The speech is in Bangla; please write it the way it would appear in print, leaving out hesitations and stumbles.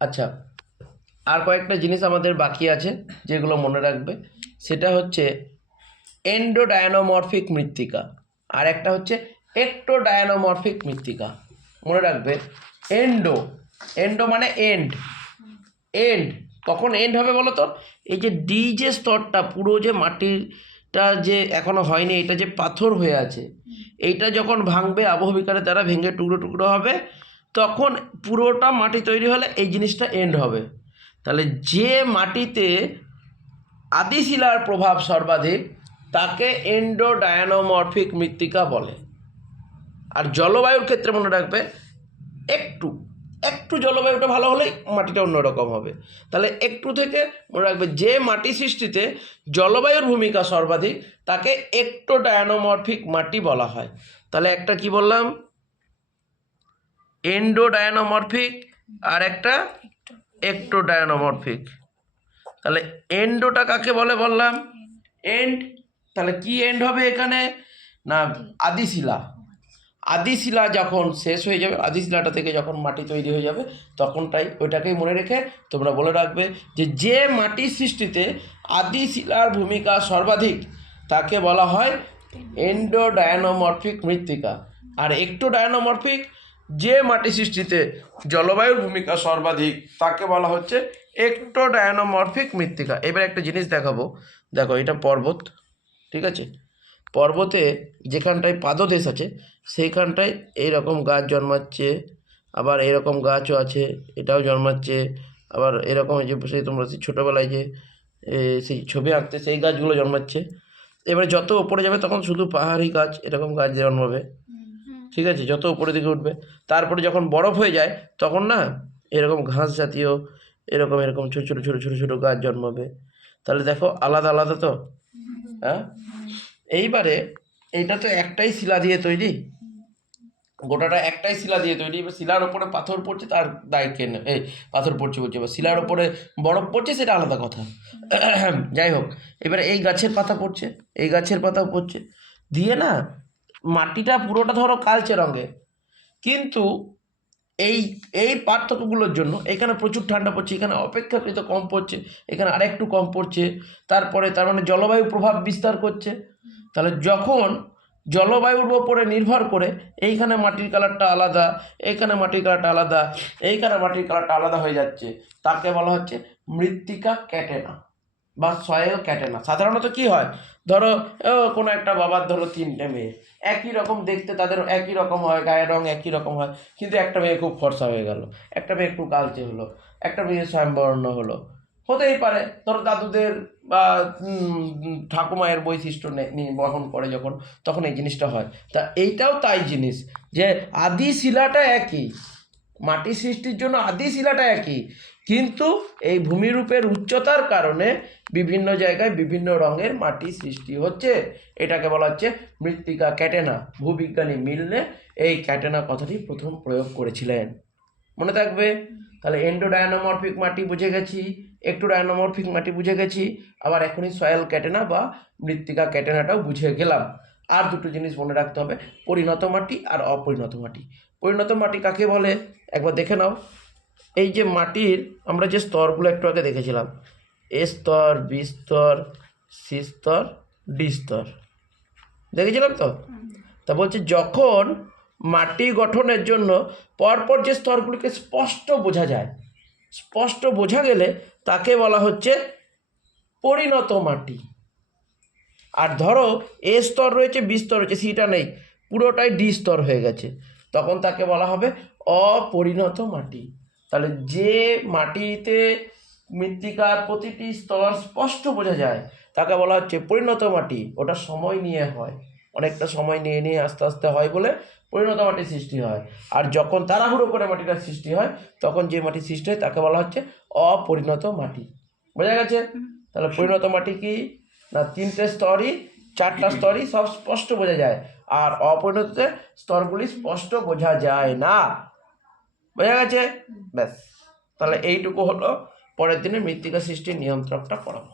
আচ্ছা, আর কয়েকটা জিনিস আমাদের বাকি আছে যেগুলো মনে রাখবে, সেটা হচ্ছে এন্ডোডায়নোমরফিক মৃত্তিকা, আর একটা হচ্ছে একটোডায়নোমরফিক মৃত্তিকা। মনে রাখবে, এন্ডো, এন্ডো মানে এন্ড, এন্ড কখন এন্ড হবে বলো তো? এই যে ডি যে স্তরটা পুরো যে মাটিরটা যে এখনো হয়নি, এটা যে পাথর হয়ে আছে, এইটা যখন ভাঙবে আবহবিকারের দ্বারা ভেঙে টুকরো টুকরো হবে, তখন পুরোটা মাটি তৈরি হলে এই জিনিসটা এন্ড হবে। তাহলে যে মাটিতে আদিশিলার প্রভাব সর্বাধিক তাকে এন্ডোডায়নোমরফিক মৃত্তিকা বলে। আর জলবায়ুর ক্ষেত্রে মনে রাখবে, একটু একটু জলবায়ুটা ভালো হলেই মাটিটা অন্যরকম হবে। তাহলে একটু থেকে মনে রাখবে, যে মাটি সৃষ্টিতে জলবায়ুর ভূমিকা সর্বাধিক তাকে একটোডায়নোমরফিক মাটি বলা হয়। তাহলে একটা কি বললাম, এন্ডোডায়নোমরফিক, আর একটা একটোডায়নোমরফিক। তাহলে এন্ডোটা কাকে বলে বললাম? এন্ড। তাহলে কি এন্ড হবে এখানে? না, আদিশিলা। আদিশিলা যখন শেষ হয়ে যাবে, আদিশিলাটা থেকে যখন মাটি তৈরি হয়ে যাবে, তখনটাই ওইটাকেই মনে রেখে তোমরা বলে রাখবে যে যে মাটির সৃষ্টিতে আদিশিলার ভূমিকা সর্বাধিক তাকে বলা হয় এন্ডোডায়নোমরফিক মৃত্তিকা। আর একটোডায়নোমরফিক, যে মাটি সৃষ্টিতে জলবায়ুর ভূমিকা সর্বাধিক তাকে বলা হচ্ছে একটোডায়নোমরফিক মৃত্তিকা। এবার একটা জিনিস দেখাবো, দেখো এটা পর্বত, ঠিক আছে? পর্বতে যেখানটায় পাদদেশ আছে সেইখানটায় এইরকম গাছ জন্মাচ্ছে, আবার এরকম গাছও আছে, এটাও জন্মাচ্ছে, আবার এরকম যে সেই তোমরা সেই ছোটোবেলায় যে সেই ছবি আঁকতে সেই গাছগুলো জন্মাচ্ছে। এবারে যত উপরে যাবে তখন শুধু পাহাড়ি গাছ, এরকম গাছ জন্মাবে, ঠিক আছে? যত উপরের দিকে উঠবে, তারপরে যখন বরফ হয়ে যায় তখন না এরকম ঘাস জাতীয় এরকম এরকম ছোটো ছোটো ছোটো ছোটো ছোটো গাছ জন্মাবে। তাহলে দেখো আলাদা আলাদা তো, হ্যাঁ? এইবারে এইটা তো একটাই শিলা দিয়ে তৈরি, গোটাটা একটাই শিলা দিয়ে তৈরি। এবার শিলার ওপরে পাথর পড়ছে, তার দায় কে নেবে? এই পাথর পড়ছে বলছে, এবার শিলার ওপরে বরফ পড়ছে সেটা আলাদা কথা। যাই হোক, এবারে এই গাছের পাতা পড়ছে, এই গাছের পাতাও পড়ছে, দিয়ে না মাটিটা পুরোটা ধরো কালচে রঙের, কিন্তু এই এই পার্থক্যগুলোর জন্য এখানে প্রচুর ঠান্ডা পড়ছে, এখানে অপেক্ষাকৃত কম পড়ছে, এখানে আরেকটু কম পড়ছে, তারপরে তার মানে জলবায়ু প্রভাব বিস্তার করছে। তাহলে যখন জলবায়ুর ওপরে নির্ভর করে এইখানে মাটির কালারটা আলাদা, এইখানে মাটির কালারটা আলাদা, এইখানে মাটির কালারটা আলাদা হয়ে যাচ্ছে, তাকে বলা হচ্ছে মৃত্তিকা ক্যাটেনা বা সয়েল ক্যাটেনা। সাধারণত কি হয়, ধরো কোনো একটা বাবার ধরো 3টে মেয়ে, একই রকম দেখতে, তাদের একই রকম হয়, গায়ের রং একই রকম হয়, কিন্তু একটা মেয়ে খুব ফর্সা হয়ে গেল, একটা মেয়ে একটু কালচে হলো, একটা মেয়ে স্বয়ংবর্ণ হলো। হতেই পারে, ধরো দাদুদের বা ঠাকুমায়ের বৈশিষ্ট্য বহন করে যখন, তখন এই জিনিসটা হয়। তা এইটাও তাই জিনিস, যে আদি শিলাটা একই, মাটি সৃষ্টির জন্য আদি শিলাটা একই, কিন্তু এই ভূমিরূপের উচ্চতার কারণে বিভিন্ন জায়গায় বিভিন্ন রঙের মাটি সৃষ্টি হচ্ছে। এটাকে বলা হচ্ছে মৃত্তিকা ক্যাটেনা। ভূবিজ্ঞানী মিলনে এই ক্যাটেনা কথাটি প্রথম প্রয়োগ করেছিলেন, মনে থাকবে। তাহলে এন্ডোডায়নোমরফিক মাটি বুঝে গেছি, একটোডায়নোমরফিক মাটি বুঝে গেছি, আবার এখনই সয়েল ক্যাটেনা বা মৃত্তিকা ক্যাটেনাটাও বুঝে গেলাম। আর দুটো জিনিস মনে রাখতে হবে, পরিণত মাটি আর অপরিণত মাটি। পরিণত মাটি কাকে বলে একবার দেখে নাও। এই যে মাটির আমরা যে স্তরগুলো একটু আগে দেখেছিলাম, এ স্তর, বি স্তর, সি স্তর, ডি স্তর, দেখেছিলাম তো? তা বলছে যখন মাটি গঠনের জন্য পরপর যে স্তরগুলিকে স্পষ্ট বোঝা যায়, স্পষ্ট বোঝা গেলে তাকে বলা হচ্ছে পরিণত মাটি। আর ধরো এ স্তর রয়েছে, বি স্তর রয়েছে, সিটা নেই, পুরোটাই ডি স্তর হয়ে গেছে, তখন তাকে বলা হবে অপরিণত মাটি। তাহলে যে মাটিতে মৃত্তিকার প্রতিটি স্তর স্পষ্ট বোঝা যায় তাকে বলা হচ্ছে পরিণত মাটি। ওটা সময় নিয়ে হয়, অনেকটা সময় নিয়ে নিয়ে আস্তে আস্তে হয় বলে পরিণত মাটির সৃষ্টি হয়। আর যখন তাড়াহুড়ো করে মাটিটা সৃষ্টি হয়, তখন যে মাটি সৃষ্টি হয় তাকে বলা হচ্ছে অপরিণত মাটি। বোঝা গেছে? তাহলে পরিণত মাটি কি না, 3টে স্তরই, 4টা স্তরই সব স্পষ্ট বোঝা যায়, আর অপরিণত স্তরগুলি স্পষ্ট বোঝা যায় না। বোঝা গেছে? ব্যাস, তাহলে এইটুকু হলো। পরের দিনে মৃত্তিকা সৃষ্টির নিয়ন্ত্রকটা পড়াবো।